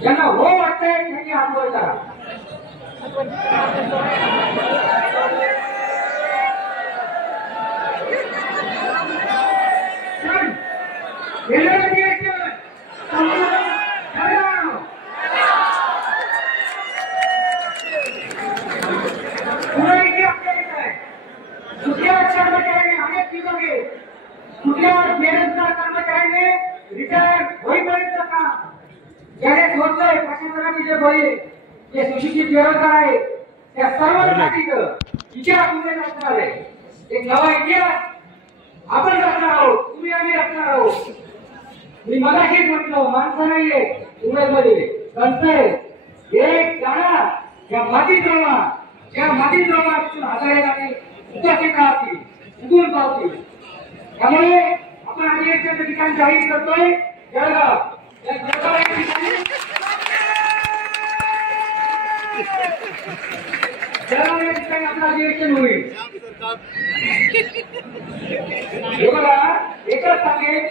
ज्यांना हो वाटतंय त्यांनी हात वर करा. कुठल्या बेरोजगार कर्मचाऱ्याने रिटायर होईपर्यंत काम ज्याने सोडलंय प्रशासनाची जे बळी जे सुशिक्षित बेरोजगार आहे त्या सर्वांसाठी विचार पुढे असणार आहे. एक नवा इतिहास आपण रचणार आहोत, तुम्ही आम्ही रचणार आहोत. मी मगाशीच म्हटलं माणसं नाहीये इंग्रजमध्ये संत आहे. एक जाणार त्या मातीत रवा त्या मातीत रवा हजारेला उपस्थित राहतील उगून पावतील. त्यामुळे आपण अधिवेशनाचं ठिकाण जाहीर करतोय जळगाव. या जळगाव या ठिकाणी आपलं अधिवेशन होईल. बघा एकच सांगेल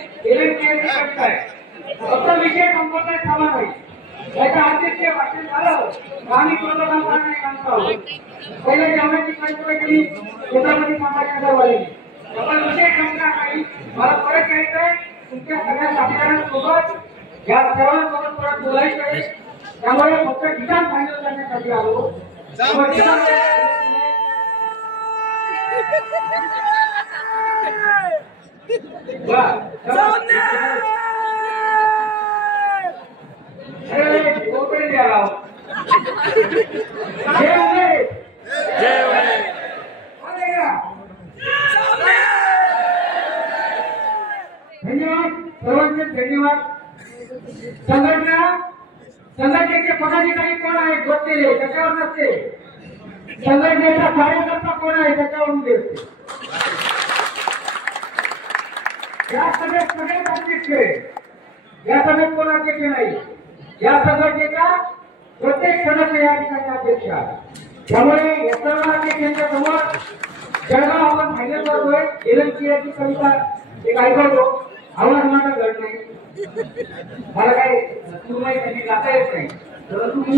फक्त विषय संपवता थांबा नाही. त्याच्या अध्यक्ष भाषण झालं आम्ही प्रोग्राम करण्याने सांगतो. पहिले जेवणाची सोय केली छत्रपती संभाजीनगरवाले आपण विषय संपणार नाही. मला परत यायचंय तुमच्या सगळ्या साथीदारांसोबत या सर्वांसोबत परत बोलायचं आहे. त्यामुळे फक्त ठिकाण फायनल करण्यासाठी आलो. धन्यवाद सर्वांचे धन्यवाद. संघटनेचे पदाधिकारी कोण आहेत बसलेले त्याच्यावर नसते. संघटनेचा कार्यकर्ता कोण आहे त्याच्यावर नसते. या सगळ्यात सगळ्यात अध्यक्ष या सगळ्यात कोण अध्यक्ष नाही. या संघटनेचा प्रत्येक सदस्य या ठिकाणी अध्यक्ष आहे. त्यामुळे या सर्व अध्यक्षांच्या समोर जळगाव आपण फायनल करतोय. एलएनसीची कविता एक ऐकवतो. आवाज माझा घड नाही मला काय तुम्ही त्यांनी गाता येत नाही परंतु मी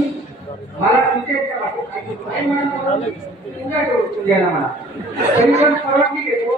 मला तुमच्या भाषेत काय म्हणा तुमच्या द्यायला मला तरी पण परवानगी घेतो.